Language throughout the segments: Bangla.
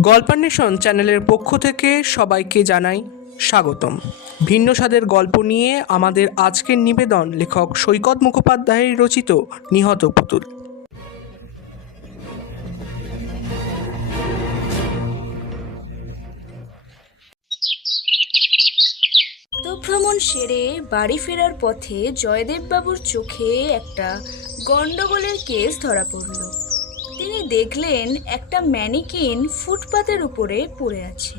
গল্পান্বেষণ চ্যানেলের পক্ষ থেকে সবাইকে জানাই স্বাগতম। ভিন্ন স্বাদের গল্প নিয়ে আমাদের আজকের নিবেদন লেখক সৈকত মুখোপাধ্যায়ের রচিত নিহত পুতুল। ভ্রমণ সেরে বাড়ি ফেরার পথে জয়দেববাবুর চোখে একটা গন্ডগোলের কেস ধরা পড়ল। তিনি দেখলেন একটা ম্যানিকিন ফুটপাতের উপরে পড়ে আছে।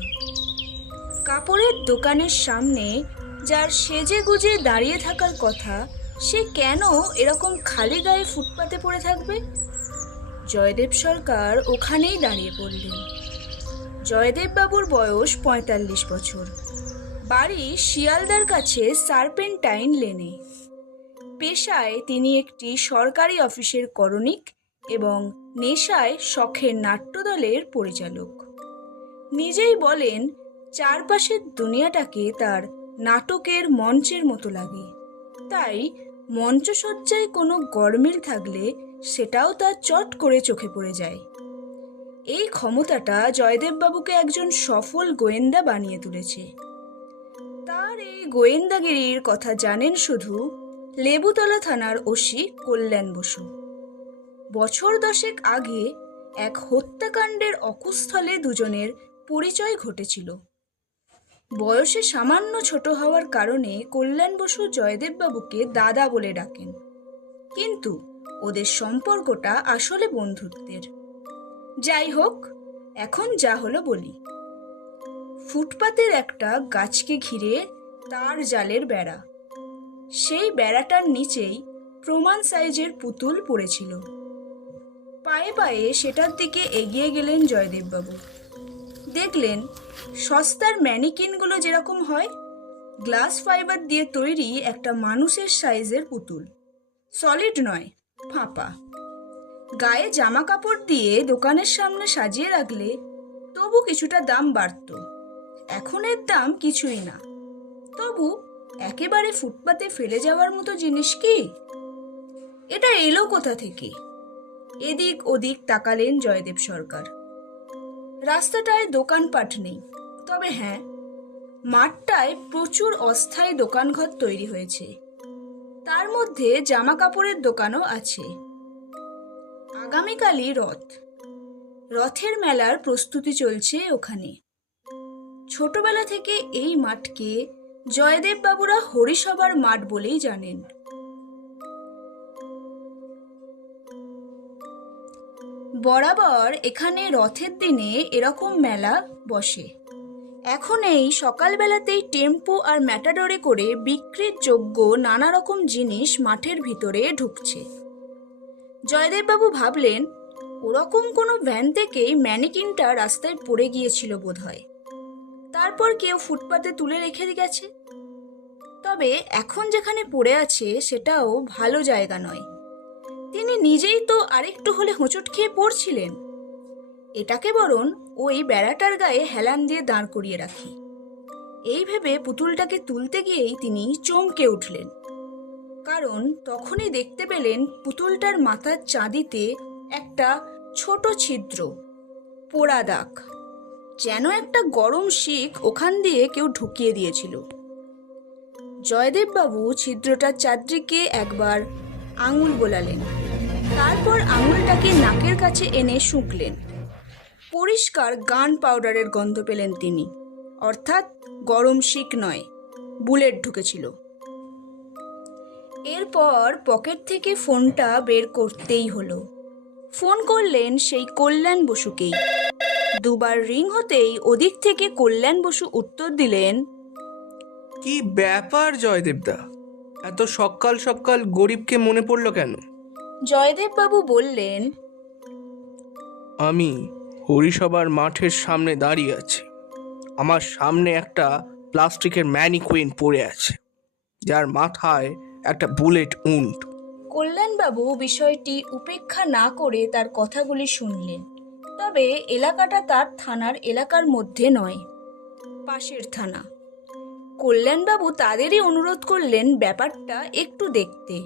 কাপড়ের দোকানের সামনে যার সেজে গুজে দাঁড়িয়ে থাকার কথা, সে কেন এরকম খালি গায়ে ফুটপাতে পড়ে থাকবে? জয়দেব সরকার ওখানেই দাঁড়িয়ে পড়লেন। জয়দেববাবুর বয়স পঁয়তাল্লিশ বছর। বাড়ি শিয়ালদার কাছে সার্পেন্টাইন লেনে। পেশায় তিনি একটি সরকারি অফিসের করণিক এবং নেশায় শখের নাট্যদলের পরিচালক। নিজেই বলেন, চারপাশের দুনিয়াটাকে তার নাটকের মঞ্চের মতো লাগে। তাই মঞ্চসজ্জায় কোনো গরমিল থাকলে সেটাও তার চট করে চোখে পড়ে যায়। এই ক্ষমতাটা জয়দেববাবুকে একজন সফল গোয়েন্দা বানিয়ে তুলেছে। তার এই গোয়েন্দাগিরির কথা জানেন শুধু লেবুতলা থানার ওসি কল্যাণ বসু। বছর দশেক আগে এক হত্যাকাণ্ডের অকুস্থলে দুজনের পরিচয় ঘটেছিল। বয়সে সামান্য ছোট হওয়ার কারণে কল্যাণ বসু জয়দেববাবুকে দাদা বলে ডাকেন। কিন্তু ওদের সম্পর্কটা আসলে বন্ধুত্বের। যাই হোক, এখন যা হলো বলি। ফুটপাতের একটা গাছকে ঘিরে তার জালের বেড়া। সেই বেড়াটার নিচেই প্রমাণ সাইজের পুতুল পড়েছিল। পায়ে পায়ে সেটার দিকে এগিয়ে গেলেন জয়দেববাবু। দেখলেন সস্তার ম্যানিকিনগুলো যেরকম হয়, গ্লাস ফাইবার দিয়ে তৈরি একটা মানুষের সাইজের পুতুল। সলিড নয়, ফাঁপা। গায়ে জামা কাপড় দিয়ে দোকানের সামনে সাজিয়ে রাখলে তবু কিছুটা দাম বাড়তো। এখন এর দাম কিছুই না। তবু একেবারে ফুটপাতে ফেলে যাওয়ার মতো জিনিস কি? এটা এলো কোথা থেকে? এদিক ওদিক তাকালেন জয়দেব সরকার। রাস্তাটায় দোকানপাট নেই। তবে হ্যাঁ মাঠটায় প্রচুর অস্থায়ী দোকানঘর তৈরি হয়েছে। তার মধ্যে জামা কাপড়ের দোকানও আছে। আগামীকালই রথ। রথের মেলার প্রস্তুতি চলছে ওখানে। ছোটবেলা থেকে এই মাঠকে জয়দেব বাবুরা হরিসভার মাঠ বলেই জানেন। বরাবর এখানে রথের দিনে এরকম মেলা বসে। এখন এই সকালবেলাতেই টেম্পো আর ম্যাটাডোরে করে বিক্রির যোগ্য নানা রকম জিনিস মাঠের ভিতরে ঢুকছে। জয়দেববাবু ভাবলেন, ওরকম কোনো ভ্যান থেকেই ম্যানিকিনটা রাস্তায় পড়ে গিয়েছিল বোধহয়। তারপর কেউ ফুটপাতে তুলে রেখে গেছে। তবে এখন যেখানে পড়ে আছে সেটাও ভালো জায়গা নয়। তিনি নিজেই তো আরেকটু হলে হোঁচট খেয়ে পড়ছিলেন। এটাকে বরং ওই বেড়াটার গায়ে হেলান দিয়ে দাঁড় করিয়ে রাখি। এই ভেবে পুতুলটাকে তুলতে গিয়েই তিনি চমকে উঠলেন। কারণ তখনই দেখতে পেলেন পুতুলটার মাথার চাঁদিতে একটা ছোট ছিদ্র, পোড়া দাগ। যেন একটা গরম শিক ওখান দিয়ে কেউ ঢুকিয়ে দিয়েছিল। জয়দেববাবু ছিদ্রটার চারদিকে একবার আঙুল বোলালেন। তারপর আঙুলটাকে নাকের কাছে এনে শুকলেন। পরিষ্কার গান পাউডারের গন্ধ পেলেন তিনি। অর্থাৎ গরম শিক নয়, বুলেট ঢুকেছিল। এরপর পকেট থেকে ফোনটা বের করতেই হলো। ফোন করলেন সেই কল্যাণ বসুকেই। দুবার রিং হতেই ওদিক থেকে কল্যাণ বসু উত্তর দিলেন, কি ব্যাপার জয়দেবদা? এত সকাল সকাল গরিবকে মনে পড়ল কেন? জয়দেববাবু বললেন আমি হরিসভার মাঠের সামনে দাঁড়িয়ে আছি। আমার সামনে একটা প্লাস্টিকের ম্যানিকুইন পড়ে আছে যার মাথায় একটা বুলেট উন্ট। কল্যাণবাবু বিষয়টি উপেক্ষা না করে তার কথাগুলি শুনলেন। তবে এলাকাটা তার থানার এলাকার মধ্যে নয় পাশের থানা। কল্যাণবাবু তাদেরই অনুরোধ করলেন ব্যাপারটা একটু দেখতে।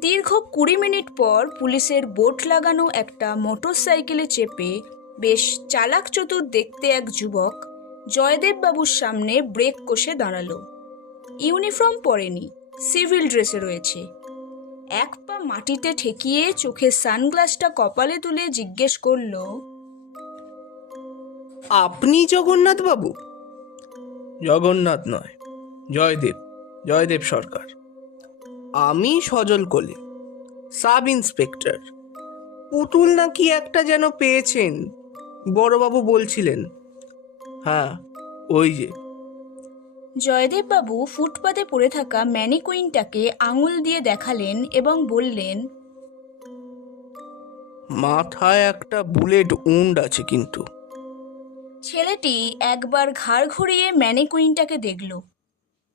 দীর্ঘ কুড়ি মিনিট পর পুলিশের বোট লাগানো একটা মোটর সাইকেলে চেপে বেশ চালাক চতুর দেখতে এক যুবক জয়দেববাবুর সামনে ব্রেক কষে দাঁড়াল। ইউনিফর্ম পরেনি, সিভিল ড্রেসে রয়েছে। এক পা মাটিতে ঠেকিয়ে চোখের সানগ্লাসটা কপালে তুলে জিজ্ঞেস করল, আপনি জগন্নাথ বাবু জগন্নাথ নয় জয়দেব জয়দেব সরকার। আমি সজল কলি সাব ইন্সপেক্টর। পুতুল নাকি একটা যেন পেয়েছেন বড়বাবু বলছিলেন। হ্যাঁ ওই যে। জয়দেববাবু ফুটপাতে পড়ে থাকা ম্যানিকুইনটাকে আঙুল দিয়ে দেখালেন এবং বললেন মাথায় একটা বুলেট উন্ড আছে কিন্তু। ছেলেটি একবার ঘাড় ঘুরিয়ে ম্যানিকুইনটাকে দেখল।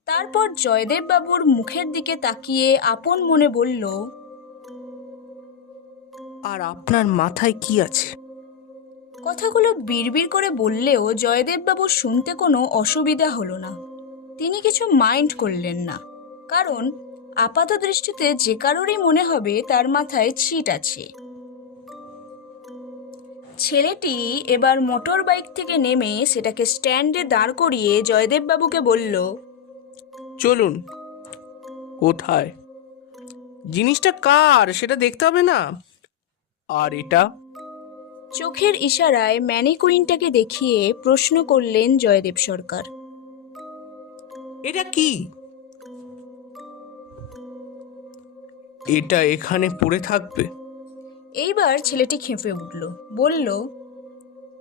তারপর জয়দেববাবুর মুখের দিকে তাকিয়ে আপন মনে বলল আর আপনার মাথায় কি আছে? কথাগুলো বিড়বিড় করে বললেও জয়দেববাবু শুনতে কোনো অসুবিধা হলো না। তিনি কিছু মাইন্ড করলেন না কারণ আপাত দৃষ্টিতে যে কারোরই মনে হবে তার মাথায় ছিট আছে। ছেলেটি এবার মোটর বাইক থেকে নেমে সেটাকে স্ট্যান্ডে দাঁড় করিয়ে জয়দেববাবুকে বলল চলুন। কোথায়? জিনিসটা কার? সেটা দেখতে হবে না। আর এটা? চোখের ইশারায় ম্যানিকুইনটাকে দেখিয়ে প্রশ্ন করলেন জয়দেব সরকার। এটা কি? এটা এখানে পড়ে থাকবে। এইবার ছেলেটি খেপে উঠল বলল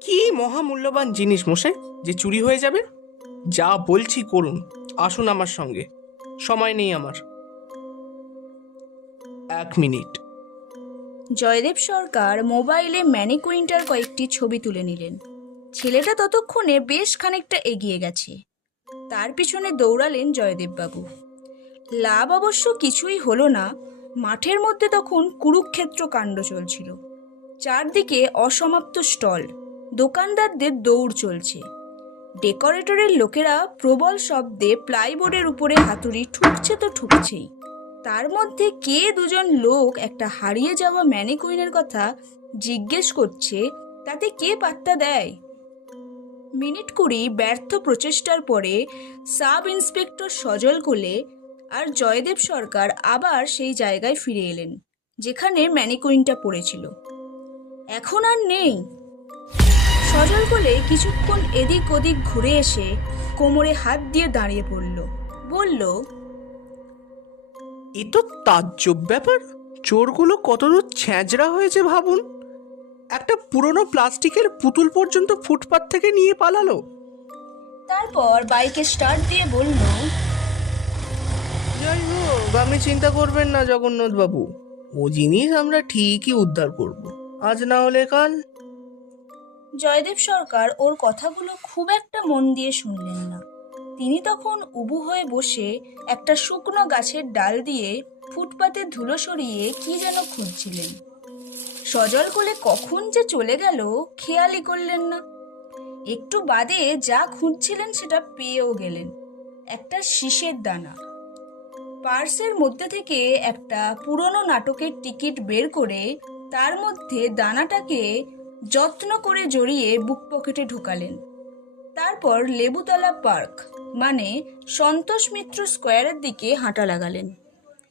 কি মহামূল্যবান জিনিস মশাই যে চুরি হয়ে যাবে? যা বলছি করুন আসুন আমার সঙ্গে সময় নেই আমার। এক মিনিট। জয়দেব সরকার মোবাইলে ম্যানিকুইনটার কয়েকটি ছবি তুলে নিলেন। ছেলেটা ততক্ষণে বেশ খানিকটা এগিয়ে গেছে। তার পিছনে দৌড়ালেন জয়দেববাবু। লাভ অবশ্য কিছুই হলো না মাঠের মধ্যে তখন কুরুক্ষেত্র কাণ্ড চলছিল। চারদিকে অসমাপ্ত স্টল, দোকানদারদের দৌড় চলছে। ডেকোরেটরের লোকেরা প্রবল শব্দে প্লাইবোর্ডের উপরে হাতুড়ি ঠুকছে তো ঠুকছেই। তার মধ্যে কে দুজন লোক একটা হারিয়ে যাওয়া ম্যানিকুইনের কথা জিজ্ঞেস করছে, তাতে কে পাত্তা দেয়? মিনিট কুড়ি ব্যর্থ প্রচেষ্টার পরে সাব ইন্সপেক্টর সজল কোলে আর জয়দেব সরকার আবার সেই জায়গায় ফিরে এলেন যেখানে ম্যানিকুইনটা পড়েছিল। এখন আর নেই। সজল বলে কিছুক্ষণ এদিক ওদিক ঘুরে এসে কোমরে হাত দিয়ে দাঁড়িয়ে পড়ল। বলল এ তো তাজ্জব ব্যাপার। চোরগুলো কতদূর ছ্যাঁচড়া হয়েছে ভাবুন। একটা পুরনো প্লাস্টিকের পুতুল পর্যন্ত ফুটপাত থেকে নিয়ে পালালো। তারপর বাইকে স্টার্ট দিয়ে বলল যাই হোক। আপনি চিন্তা করবেন না জগন্নাথ বাবু। ও জিনিস আমরা ঠিকই উদ্ধার করব। আজ না হলে কাল? জয়দেব সরকার ওর কথাগুলো খুব একটা মন দিয়ে শুনলেন না। তিনি তখন উবু হয়ে বসে একটা শুকনো গাছের ডাল দিয়ে ফুটপাতে ধুলো সরিয়ে কি যেন খুঁজছিলেন। সজল কোলে কখন যে চলে গেল খেয়ালই করলেন না। একটু বাদে যা খুঁজছিলেন সেটা পেয়েও গেলেন। একটা শীষের দানা। পার্সের মধ্যে থেকে একটা পুরনো নাটকের টিকিট বের করে তার মধ্যে দানাটাকে যত্ন করে জড়িয়ে বুক পকেটে ঢুকালেন। তারপর লেবুতলা পার্ক মানে সন্তোষ মিত্র স্কোয়ারের দিকে হাঁটা লাগালেন।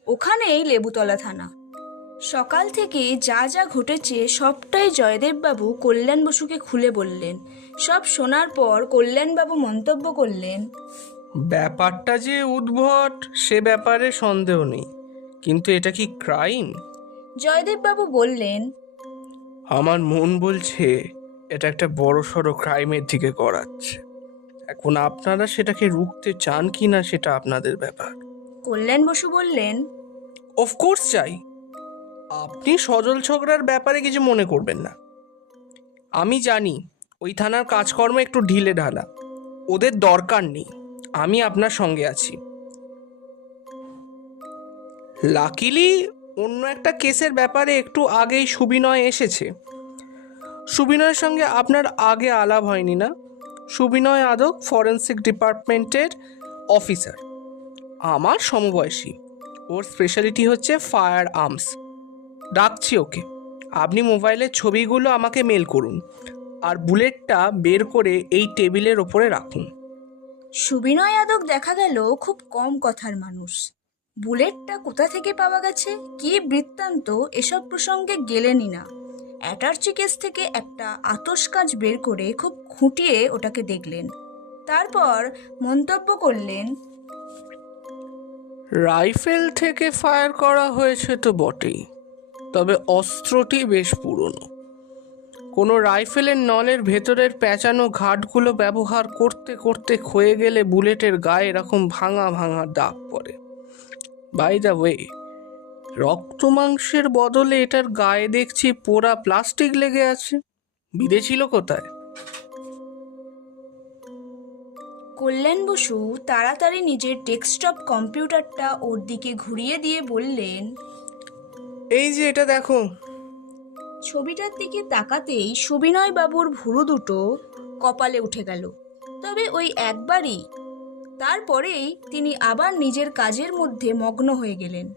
ওখানেই লেবুতলা থানা। সকাল থেকে যা যা ঘটেছে সবটাই জয়দেববাবু কল্যাণ বসুকে খুলে বললেন। সব শোনার পর কল্যাণবাবু মন্তব্য করলেন ব্যাপারটা যে উদ্ভট সে ব্যাপারে সন্দেহ নেই। কিন্তু এটা কি ক্রাইম? জয়দেববাবু বললেন আমার মন বলছে এটা একটা বড় সড়ো ক্রাইমের দিকে করাচ্ছে এখন আপনারা সেটাকে রুখতে চান কি না সেটা আপনাদের ব্যাপার। কল্যাণ বসু বললেন অফকোর্স চাই। আপনি সজল ছোকরার ব্যাপারে কিছু মনে করবেন না। আমি জানি ওই থানার কাজকর্ম একটু ঢিলে ঢালা। ওদের দরকার নেই। আমি আপনার সঙ্গে আছি। লাকিলি, অন্য একটা কেসের ব্যাপারে একটু আগেই সুবিনয় এসেছে। সুবিনয়ের সঙ্গে আপনার আগে আলাপ হয়নি না? সুবিনয় আদক, ফরেন্সিক ডিপার্টমেন্টের অফিসার। আমার সমবয়সী। ওর স্পেশালিটি হচ্ছে ফায়ার আর্মস। ডাকছি ওকে। আপনি মোবাইলের ছবিগুলো আমাকে মেল করুন। আর বুলেটটা বের করে এই টেবিলের ওপরে রাখুন। সুবিনয় যাদব দেখা গেল খুব কম কথার মানুষ। বুলেটটা কোথা থেকে পাওয়া গেছে? কি বৃত্তান্ত? এসব প্রসঙ্গে গেলেনই না অ্যাটার্চি কেস থেকে একটা আতস কাজ বের করে খুব খুঁটিয়ে ওটাকে দেখলেন। তারপর মন্তব্য করলেন, রাইফেল থেকে ফায়ার করা হয়েছে তো বটেই, তবে অস্ত্রটি বেশ পুরনো। কোনো রাইফেলের নলের ভেতরের পেঁচানো ঘাটগুলো ব্যবহার করতে করতে ক্ষয়ে গেলে বুলেটের গায়ে এরকম ভাঙা ভাঙা দাগ পড়ে। বাই দ্য ওয়ে রক্ত মাংসের বদলে এটার গায়ে দেখছি পোড়া প্লাস্টিক লেগে আছে। বিদে ছিল কোথায়? কল্যাণ বসু তাড়াতাড়ি নিজের ডেস্কটপ কম্পিউটারটা ওর দিকে ঘুরিয়ে দিয়ে বললেন এই যে এটা দেখো ছবিটার দিকে তাকাতেই সুবিনয় বাবুর ভুরু দুটো কপালে উঠে গেল। তবে ওই একবারই। তারপরেই তিনি আবার নিজের কাজের মধ্যে মগ্ন হয়ে গেলেন।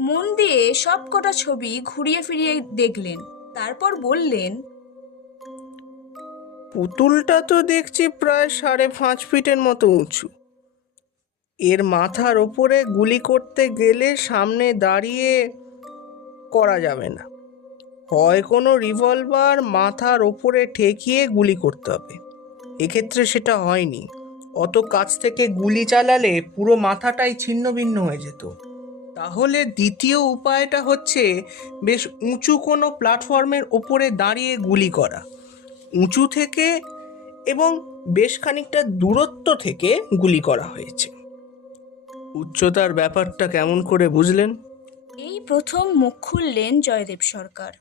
মন দিয়ে সব কটা ছবি ঘুরিয়ে ফিরিয়ে দেখলেন। তারপর বললেন, পুতুলটা তো দেখছি প্রায় সাড়ে পাঁচ ফিটের মতো উঁচু। এর মাথার ওপরে গুলি করতে গেলে সামনে দাঁড়িয়ে করা যাবে না। হয় কোনো রিভলভার মাথার ওপরে ঠেকিয়ে গুলি করতে হবে। এক্ষেত্রে সেটা হয়নি। অত কাছ থেকে গুলি চালালে পুরো মাথাটাই ছিন্ন ভিন্ন হয়ে যেত। তাহলে দ্বিতীয় উপায়টা হচ্ছে বেশ উঁচু কোনো প্ল্যাটফর্মের ওপরে দাঁড়িয়ে গুলি করা। উঁচু থেকে এবং বেশ খানিকটা দূরত্ব থেকে গুলি করা হয়েছে। উচ্চতার ব্যাপারটা কেমন করে বুঝলেন? এই প্রথম মুখ খুললেন জয়দেব সরকার।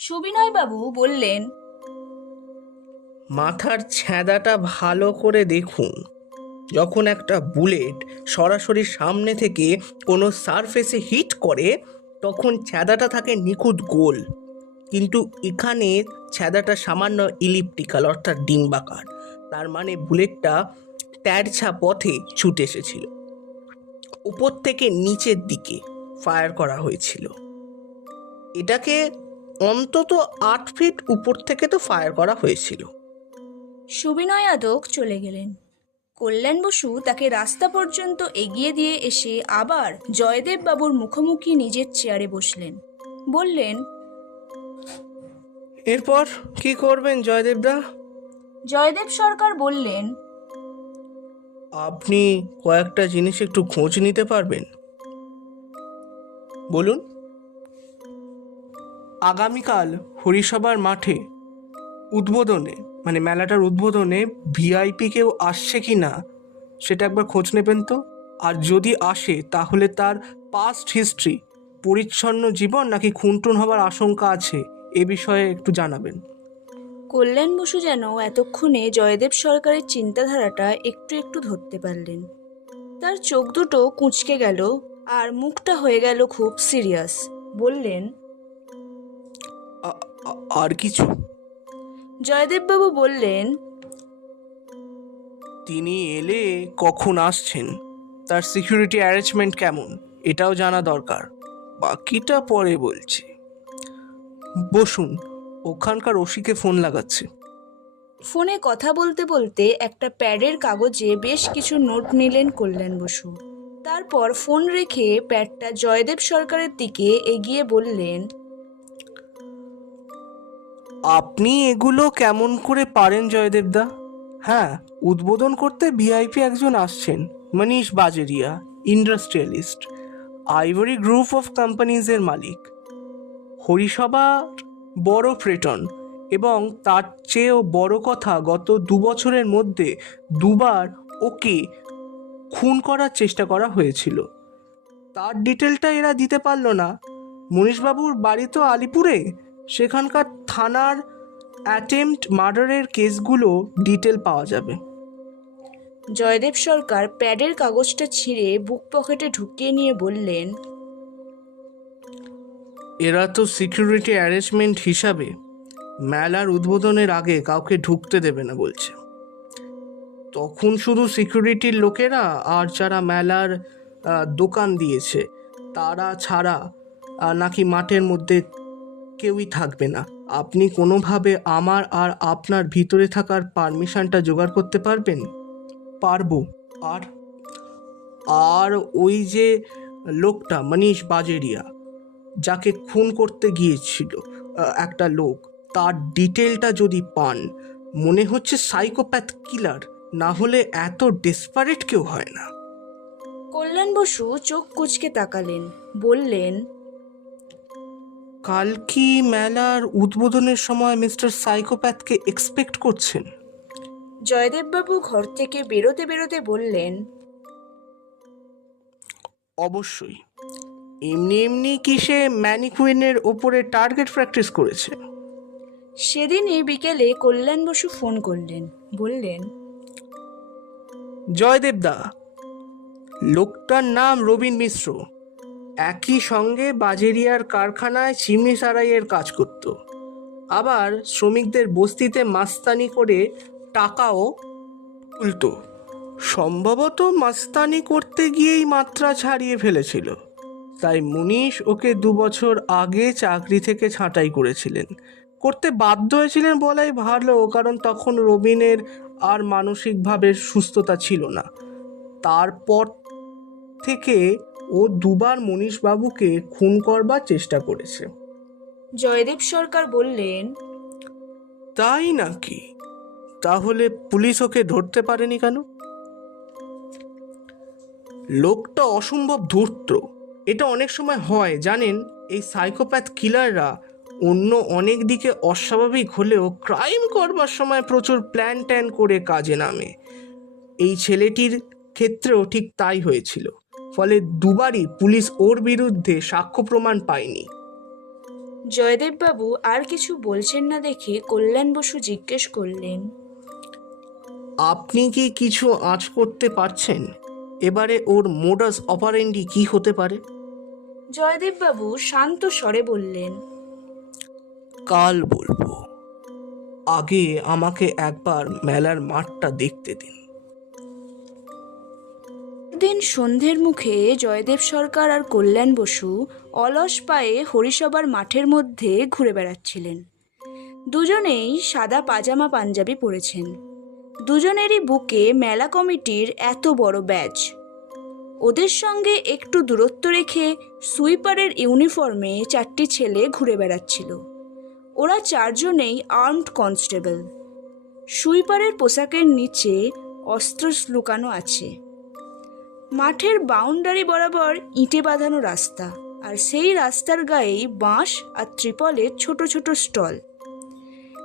সুবিনয়বাবু বললেন, মাথার ছ্যাদাটা ভালো করে দেখুন। যখন একটা বুলেট সরাসরি সামনে থেকে কোনো সারফেসে হিট করে, তখন ছ্যাদাটা থাকে নিখুঁত গোল। কিন্তু এখানে ছ্যাদাটা সামান্য ইলিপ্টিক্যাল, অর্থাৎ ডিম্বাকার। তার মানে বুলেটটা তেরছা পথে ছুটে এসেছিল। উপর থেকে নিচের দিকে ফায়ার করা হয়েছিল। এটাকে অন্তত আট ফিট উপর থেকে তো ফায়ার করা হয়েছিল। সুবিনয় আদক চলে গেলেন। কল্যাণ বসু তাকে রাস্তা পর্যন্ত এগিয়ে দিয়ে এসে আবার জয়দেব বাবুর মুখোমুখি নিজের চেয়ারে বসলেন। বললেন এরপর কি করবেন জয়দেবদা জয়দেব সরকার বললেন আপনি কয়েকটা জিনিস একটু খোঁজ নিতে পারবেন? বলুন। আগামীকাল হরিসভার মাঠে উদ্বোধনে মানে মেলাটার উদ্বোধনে ভিআইপি কেউ আসছে কি না, সেটা একবার খোঁজ নেবেন তো? আর যদি আসে, তাহলে তার পাস্ট হিস্ট্রি পরিচ্ছন্ন জীবন নাকি খুনটুন হবার আশঙ্কা আছে, এ বিষয়ে একটু জানাবেন। কল্যাণ বসু যেন এতক্ষণে জয়দেব সরকারের চিন্তাধারাটা একটু একটু ধরতে পারলেন। তার চোখ দুটো কুঁচকে গেল, আর মুখটা হয়ে গেল খুব সিরিয়াস বললেন আর কিছু? জয়দেববাবু বললেন তিনি এলে কখন আসছেন? তার সিকিউরিটি অ্যারেঞ্জমেন্ট কেমন? এটাও জানা দরকার। বাকিটা পরে বলছি। বসুন ওখানকার ওসিকে ফোন লাগাচ্ছে। ফোনে কথা বলতে বলতে একটা প্যাডের কাগজে বেশ কিছু নোট নিলেন কল্যাণ বসু। তারপর ফোন রেখে প্যাডটা জয়দেব সরকারের দিকে এগিয়ে বললেন আপনি এগুলো কেমন করে পারেন জয়দেবদা হ্যাঁ উদ্বোধন করতে ভিআইপি একজন আসছেন, Manish Bajeria industrialist ivory group of কোম্পানিজের মালিক। হরিসভা বড় ফ্রেটন এবং তার চেয়েও বড় কথা, গত দু বছরের মধ্যে দুবার ওকে খুন করার চেষ্টা করা হয়েছিল। তার ডিটেলটা এরা দিতে পারল না। মনীষবাবুর বাড়ি তো আলিপুরে? সেখানকার থানার অ্যাটেম্পট মার্ডারের কেসগুলো ডিটেল পাওয়া যাবে। জয়দেব সরকার প্যাডের কাগজটা ছিঁড়ে বুক পকেটে ঢুকিয়ে নিয়ে বললেন এরা তো সিকিউরিটি অ্যারেঞ্জমেন্ট হিসাবে মেলার উদ্বোধনের আগে কাউকে ঢুকতে দেবে না বলছে। তখন শুধু সিকিউরিটির লোকেরা আর যারা মেলার দোকান দিয়েছে তারা ছাড়া নাকি মাঠের মধ্যে কেউই থাকবে না। আপনি কোনোভাবে আমার আর আপনার ভিতরে থাকার পারমিশনটা জোগাড় করতে পারবেন? পারব। আর আর ওই যে লোকটা, মনীষ বাজেরিয়া, যাকে খুন করতে গিয়েছিল একটা লোক, তার ডিটেলটা যদি পান, মনে হচ্ছে সাইকোপ্যাথ কিলার, না হলে এত ডেসপারেট কেউ হয় না। কল্যাণ বসু চোখ কুচকে তাকালেন, বললেন কাল কি মেলার উদ্বোধনের সময় মিস্টার সাইকোপ্যাথকে এক্সপেক্ট করছেন। জয়দেববাবু ঘর থেকে বেরোতে বেরোতে বললেন অবশ্যই। এমনি এমনি কি সে ম্যানিকুইনের ওপরে টার্গেট প্র্যাকটিস করেছে? সেদিনই বিকেলে কল্যাণ বসু ফোন করলেন বললেন জয়দেবদা লোকটার নাম রবীন মিশ্র। একই সঙ্গে বাজেরিয়ার কারখানায় চিমনি সারাইয়ের কাজ করত। আবার শ্রমিকদের বস্তিতে মাস্তানি করে টাকাও তুলতো। সম্ভবত মাস্তানি করতে গিয়েই মাত্রা ছাড়িয়ে ফেলেছিল। তাই মুনিশ ওকে দু বছর আগে চাকরি থেকে ছাঁটাই করেছিলেন। করতে বাধ্য হয়েছিলেন বলাই ভালো, কারণ তখন রবিনের আর মানসিকভাবে সুস্থতা ছিল না। তারপর থেকে ও দুবার মনীষবাবুকে খুন করবার চেষ্টা করেছে। জয়দেব সরকার বললেন তাই নাকি? তাহলে পুলিশ ওকে ধরতে পারেনি কেন? লোকটা অসম্ভব ধূর্ত। এটা অনেক সময় হয় জানেন? এই সাইকোপ্যাথ কিলাররা অন্য অনেক দিকে অস্বাভাবিক হলেও ক্রাইম করবার সময় প্রচুর প্ল্যান ট্যান করে কাজে নামে। এই ছেলেটির ক্ষেত্রেও ঠিক তাই হয়েছিল। ফলে দুবারই পুলিশ ওর বিরুদ্ধে সাক্ষ্য প্রমাণ পায়নি। জয়দেববাবু আর কিছু বলছেন না দেখে কল্যাণ বসু জিজ্ঞেস করলেন আপনি কি কিছু আঁচ করতে পারছেন? এবারে ওর মোডাস অপারেন্ডি কি হতে পারে? জয়দেববাবু শান্ত স্বরে বললেন কাল বলব। আগে আমাকে একবার মেলার মাঠটা দেখতে দিন। দিন সন্ধ্যের মুখে জয়দেব সরকার আর কল্যাণ বসু অলস পায়ে হরিসভার মাঠের মধ্যে ঘুরে বেড়াচ্ছিলেন। দুজনেই সাদা পাজামা পাঞ্জাবি পরেছেন। দুজনেরই বুকে মেলা কমিটির এত বড় ব্যাচ ওদের সঙ্গে একটু দূরত্ব রেখে সুইপারের ইউনিফর্মে চারটি ছেলে ঘুরে বেড়াচ্ছিল। ওরা চারজনেই আর্মড কনস্টেবল। সুইপারের পোশাকের নিচে অস্ত্র লুকানো আছে। মাঠের বাউন্ডারি বরাবর ইঁটে বাঁধানো রাস্তা, আর সেই রাস্তার গায়েই বাঁশ আর ত্রিপলের ছোট ছোট স্টল।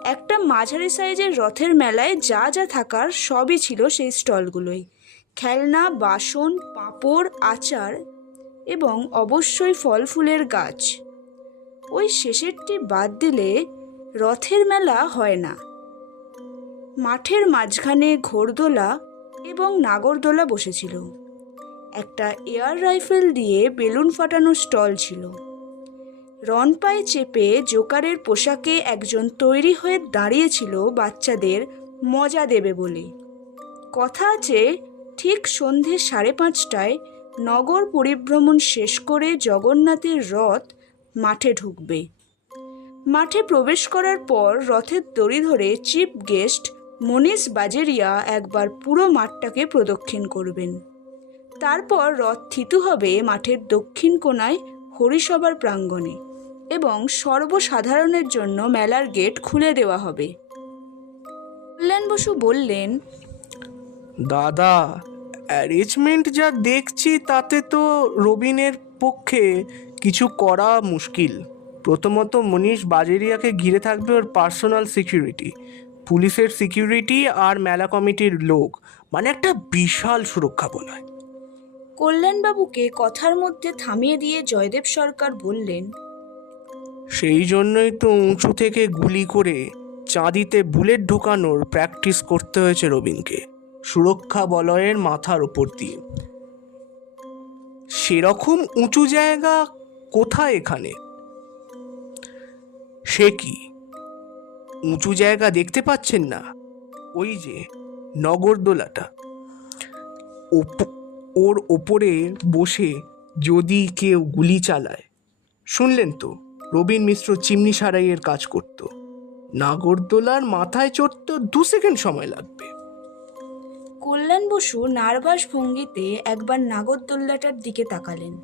একটা মাঝারি সাইজের রথের মেলায় যা যা থাকার সবই ছিল সেই স্টলগুলোই। খেলনা, বাসন, পাঁপড়, আচার এবং অবশ্যই ফল ফুলের গাছ। ওই শেষেরটি বাদ দিলে রথের মেলা হয় না। মাঠের মাঝখানে ঘোড়দোলা এবং নাগরদোলা বসেছিল। একটা এয়ার রাইফেল দিয়ে বেলুন ফাটানো স্টল ছিল। রনপায়ে চেপে জোকারের পোশাকে একজন তৈরি হয়ে দাঁড়িয়েছিল বাচ্চাদের মজা দেবে বলে। কথা আছে, ঠিক সন্ধে সাড়ে পাঁচটায় নগর পরিভ্রমণ শেষ করে জগন্নাথের রথ মাঠে ঢুকবে। মাঠে প্রবেশ করার পর রথের দড়ি ধরে চিফ গেস্ট মনীষ বাজেরিয়া একবার পুরো মাঠটাকে প্রদক্ষিণ করবেন। তারপর রথ থিতু হবে মাঠের দক্ষিণ কোণায় হরিসভার প্রাঙ্গণে এবং সর্বসাধারণের জন্য মেলার গেট খুলে দেওয়া হবে। কল্যাণ বসু বললেন, দাদা অ্যারেঞ্জমেন্ট যা দেখছি তাতে তো রবিনের পক্ষে কিছু করা মুশকিল। প্রথমত মনীষ বাজেরিয়াকে ঘিরে থাকবে ওর পার্সোনাল সিকিউরিটি পুলিশের সিকিউরিটি আর মেলা কমিটির লোক। মানে একটা বিশাল সুরক্ষা বলয়। কল্যাণবাবুকে কথার মধ্যে থামিয়ে দিয়ে জয়দেব সরকার বললেন, সেই জন্যই তো উঁচু থেকে গুলি করে চাঁদিতে বুলেট ঢোকানোর প্র্যাকটিস করতে হয়েছে রবিনকে, সুরক্ষা বলয়ের মাথার ওপর দিয়ে। সেরকম উঁচু জায়গা কোথায় এখানে? সে কি? উঁচু জায়গা দেখতে পাচ্ছেন না? ওই যে নগরদোলাটা। ওর ওপরে বসে যদি কেউ গুলি চালায়। শুনলেন তো রবীন মিশ্র চিমনি সারাইয়ের কাজ করত। নাগরদোলার মাথায় চড়তে দু সেকেন্ড সময় লাগবে। কল্যাণ বসু নার্ভাস ভঙ্গিতে একবার নাগরদোল্লাটার দিকে তাকালেন।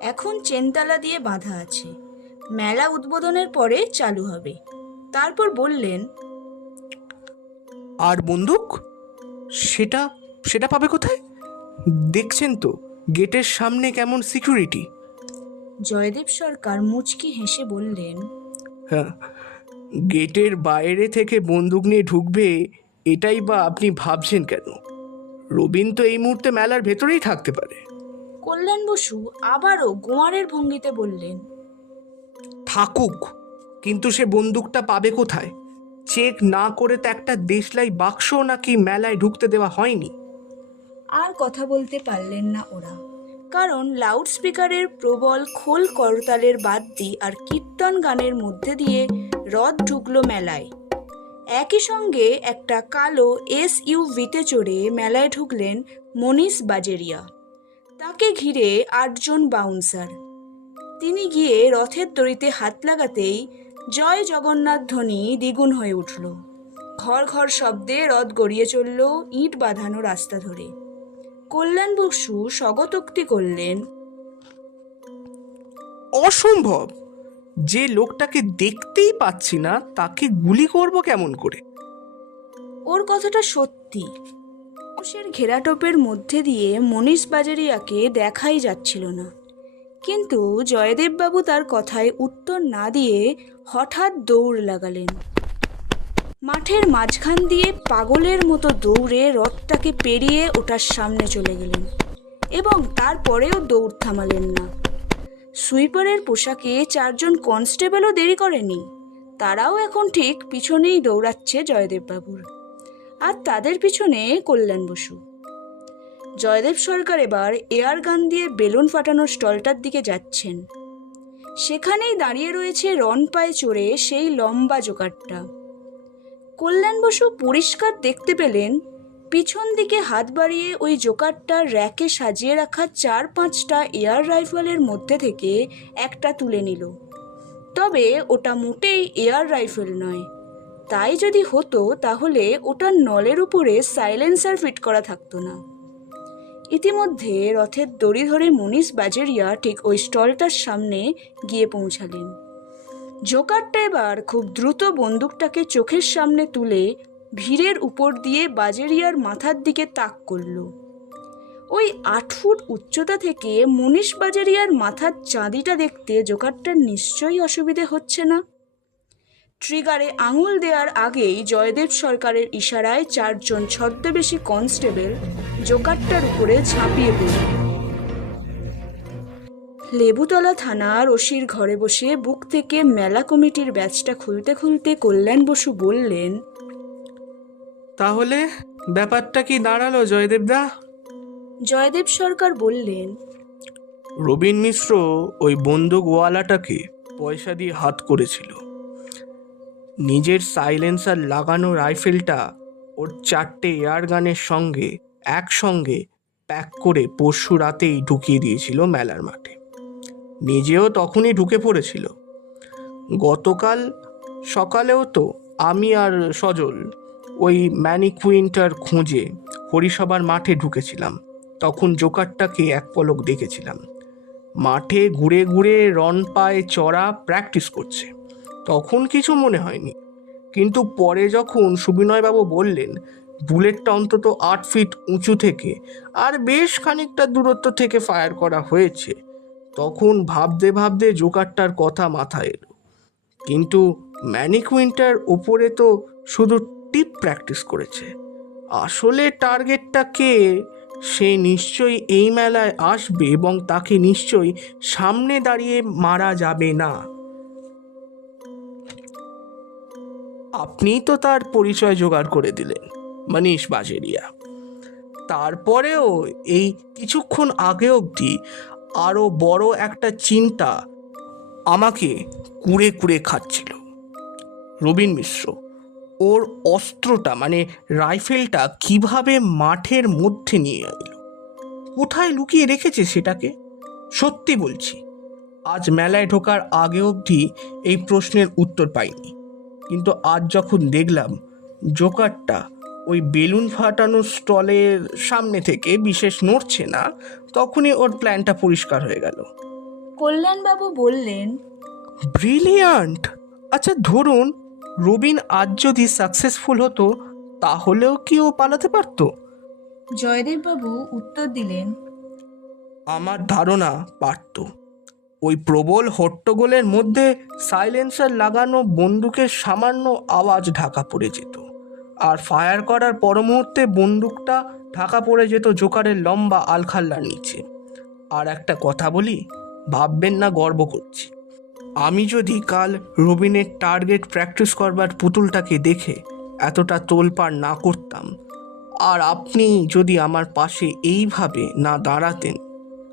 এখন চেনতালা দিয়ে বাঁধা আছে। মেলা উদ্বোধনের পরে চালু হবে। তারপর বললেন আর বন্দুক? সেটা সেটা পাবে কোথায়? দেখছেন তো গেটের সামনে কেমন সিকিউরিটি জয়দেব সরকার মুচকি হেসে বললেন হ্যাঁ গেটের বাইরে থেকে বন্দুক নিয়ে ঢুকবে এটাই বা আপনি ভাবছেন কেন? রবিন তো এই মুহূর্তে মেলার ভেতরেই থাকতে পারে। কল্যাণ বসু আবারও গোয়ারের ভঙ্গিতে বললেন থাকুক কিন্তু সে বন্দুকটা পাবে কোথায়? চেক না করে তো একটা দেশলাই বাক্স নাকি মেলায় ঢুকতে দেওয়া হয়নি। আর কথা বলতে পারলেন না ওরা। কারণ লাউড স্পিকারের প্রবল খোল করতালের বাদ্যি আর কীর্তন গানের মধ্যে দিয়ে রথ ঢুকলো মেলায়। একই সঙ্গে একটা কালো এস ইউভিতে চড়ে মেলায় ঢুকলেন মনীষ বাজেরিয়া। তাকে ঘিরে আটজন বাউন্সার। তিনি গিয়ে রথের দড়িতে হাত লাগাতেই জয় জগন্নাথ ধ্বনি দ্বিগুণ হয়ে উঠল। ঘর ঘর শব্দে রথ গড়িয়ে চলল ইট বাঁধানো রাস্তা ধরে। কল্যাণ বসু স্বগতোক্তি করলেন। অসম্ভব! যে লোকটাকে দেখতেই পাচ্ছি না তাকে গুলি করব কেমন করে? ওর কথাটা সত্যি। মানুষের ঘেরাটোপের মধ্যে দিয়ে মনীষ বাজারিয়াকে দেখাই যাচ্ছিল না। কিন্তু জয়দেববাবু তার কথায় উত্তর না দিয়ে হঠাৎ দৌড় লাগালেন। মাঠের মাঝখান দিয়ে পাগলের মতো দৌড়ে রথটাকে পেরিয়ে ওটার সামনে চলে গেলেন এবং তারপরেও দৌড় থামালেন না। সুইপারের পোশাকে চারজন কনস্টেবলও দেরি করেনি। তারাও এখন ঠিক পিছনেই দৌড়াচ্ছে জয়দেববাবুর। আর তাদের পিছনে কল্যাণ বসু। জয়দেব সরকার এবার এয়ার গান দিয়ে বেলুন ফাটানোর স্টলটার দিকে যাচ্ছেন। সেখানেই দাঁড়িয়ে রয়েছে রন পায়ে চড়ে সেই লম্বা জোকারটা। কল্যাণ বসু পরিষ্কার দেখতে পেলেন, পিছন দিকে হাত বাড়িয়ে ওই জোকারটার র্যাকে সাজিয়ে রাখা চার পাঁচটা এয়ার রাইফেলের মধ্যে থেকে একটা তুলে নিল। তবে ওটা মোটেই এয়ার রাইফেল নয়। তাই যদি হতো, তাহলে ওটার নলের উপরে সাইলেন্সার ফিট করা থাকতো না। ইতিমধ্যে রথের দড়ি ধরে মনীষ বাজেরিয়া ঠিক ওই স্টলটার সামনে গিয়ে পৌঁছালেন। জোকারটা এবার খুব দ্রুত বন্দুকটাকে চোখের সামনে তুলে ভিড়ের উপর দিয়ে বাজেরিয়ার মাথার দিকে তাক করল। ওই আট ফুট উচ্চতা থেকে মনীষ বাজারিয়ার মাথার চাঁদিটা দেখতে জোকারটার নিশ্চয়ই অসুবিধে হচ্ছে না। ট্রিগারে আঙুল দেওয়ার আগেই জয়দেব সরকারের ইশারায় চারজন ছদ্মবেশী কনস্টেবল জোকারটার উপরে ঝাঁপিয়ে পড়ল লেবুতলা থানার ওসির ঘরে বসে বুক থেকে মেলা কমিটির ব্যাচটা খুলতে খুলতে কল্যাণ বসু বললেন তাহলে ব্যাপারটা কি দাঁড়াল জয়দেবদা জয়দেব সরকার বললেন রবীন মিশ্র ওই বন্দুকওয়ালাটাকে পয়সা দিয়ে হাত করেছিল। নিজের সাইলেন্সার লাগানো রাইফেলটা ওর চারটে এয়ার গানের সঙ্গে একসঙ্গে প্যাক করে পরশু রাতেই ঢুকিয়ে দিয়েছিল মেলার মাঠে। নিজেও তখনই ঢুকে পড়েছিল। গতকাল সকালেও তো আমি আর সজল ওই ম্যানিকুইনটার খুঁজে হরিসভার মাঠে ঢুকেছিলাম। তখন জোকারটাকে এক পলক দেখেছিলাম। মাঠে ঘুরে ঘুরে রন পায়ে চড়া প্র্যাকটিস করছে। তখন কিছু মনে হয়নি। কিন্তু পরে যখন সুবিনয়বাবু বললেন, বুলেটটা অন্তত আট ফিট উঁচু থেকে আর বেশ খানিকটা দূরত্ব থেকে ফায়ার করা হয়েছে তখন ভাবতে ভাবতে জোকারটার কথা মাথায় এলো। কিন্তু ম্যানিকুইনটার ওপরে তো শুধু টিপ প্র্যাকটিস করেছে। আসলে টার্গেটটা কে, সে নিশ্চয়ই এই মেলায় আসবে এবং তাকে নিশ্চয়ই সামনে দাঁড়িয়ে মারা যাবে না। আপনি তো তার পরিচয় জোগাড় করে দিলেন, মনীষ বাজেরিয়া। তারপরেও এই কিছুক্ষণ আগে অবধি আরও বড় একটা চিন্তা আমাকে কুড়ে কুড়ে খাচ্ছিল। রবীন মিশ্র, ওর অস্ত্রটা মানে রাইফেলটা কীভাবে মাঠের মধ্যে নিয়ে এলো? কোথায় লুকিয়ে রেখেছে সেটাকে? সত্যি বলছি, আজ মেলায় ঢোকার আগে অবধি এই প্রশ্নের উত্তর পাইনি। কিন্তু আজ যখন দেখলাম, জোকারটা ওই বেলুন ফাটানো স্টলের সামনে থেকে বিশেষ নড়ছে না তখনই ওর প্ল্যানটা পরিষ্কার হয়ে গেল। কল্যাণবাবু বললেন ব্রিলিয়ান্ট আচ্ছা ধরুন রবিন আজ যদি সাকসেসফুল হতো তাহলেও কি ও পালাতে পারতো? জয়দেববাবু উত্তর দিলেন আমার ধারণা পারত। ওই প্রবল হট্টগোলের মধ্যে সাইলেন্সার লাগানো বন্দুকের সামান্য আওয়াজ ঢাকা পড়ে যেত। আর ফায়ার করার পর মুহূর্তে বন্দুকটা ঢাকা পড়ে যেত জোকারের লম্বা আলখাল্লার নিচে। আর একটা কথা বলি, ভাববেন না গর্ব করছি। আমি যদি কাল রবিনের টার্গেট প্র্যাকটিস করবার পুতুলটাকে দেখে এতটা তোলপাড় না করতাম, আর আপনি যদি আমার পাশে এইভাবে না দাঁড়াতেন,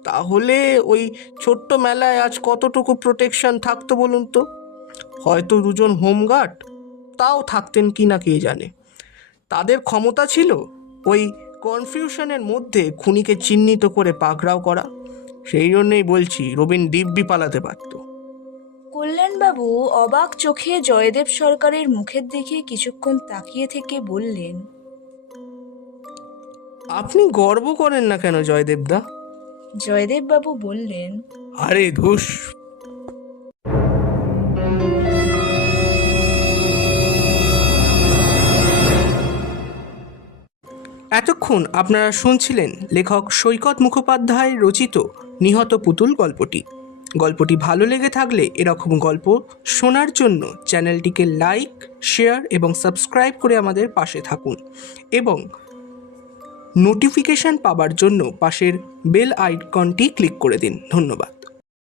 তাহলে ওই ছোট্ট মেলায় আজ কতটুকু প্রোটেকশন থাকতো বলুন তো? হয়তো দুজন হোমগার্ড তাও থাকতেন কি না কে জানে। তাদের ক্ষমতা ছিল ওই কনফিউশনের মধ্যে খুনিকে চিহ্নিত করে পাকড়াও করা। সেই জন্যই বলছি রবিন দিব্যি পালাতে পারত কল্যাণবাবু অবাক চোখে জয়দেব সরকারের মুখের দিকে কিছুক্ষণ তাকিয়ে থেকে বললেন আপনি গর্ব করেন না কেন জয়দেবদা? জয়দেববাবু বললেন আরে ধুস এতক্ষণ আপনারা শুনছিলেন লেখক সৈকত মুখোপাধ্যায় রচিত নিহত পুতুল গল্পটি। গল্পটি ভালো লেগে থাকলে এরকম গল্প শোনার জন্য চ্যানেলটিকে লাইক, শেয়ার এবং সাবস্ক্রাইব করে আমাদের পাশে থাকুন এবং নোটিফিকেশন পাবার জন্য পাশের বেল আইকনটি ক্লিক করে দিন। ধন্যবাদ।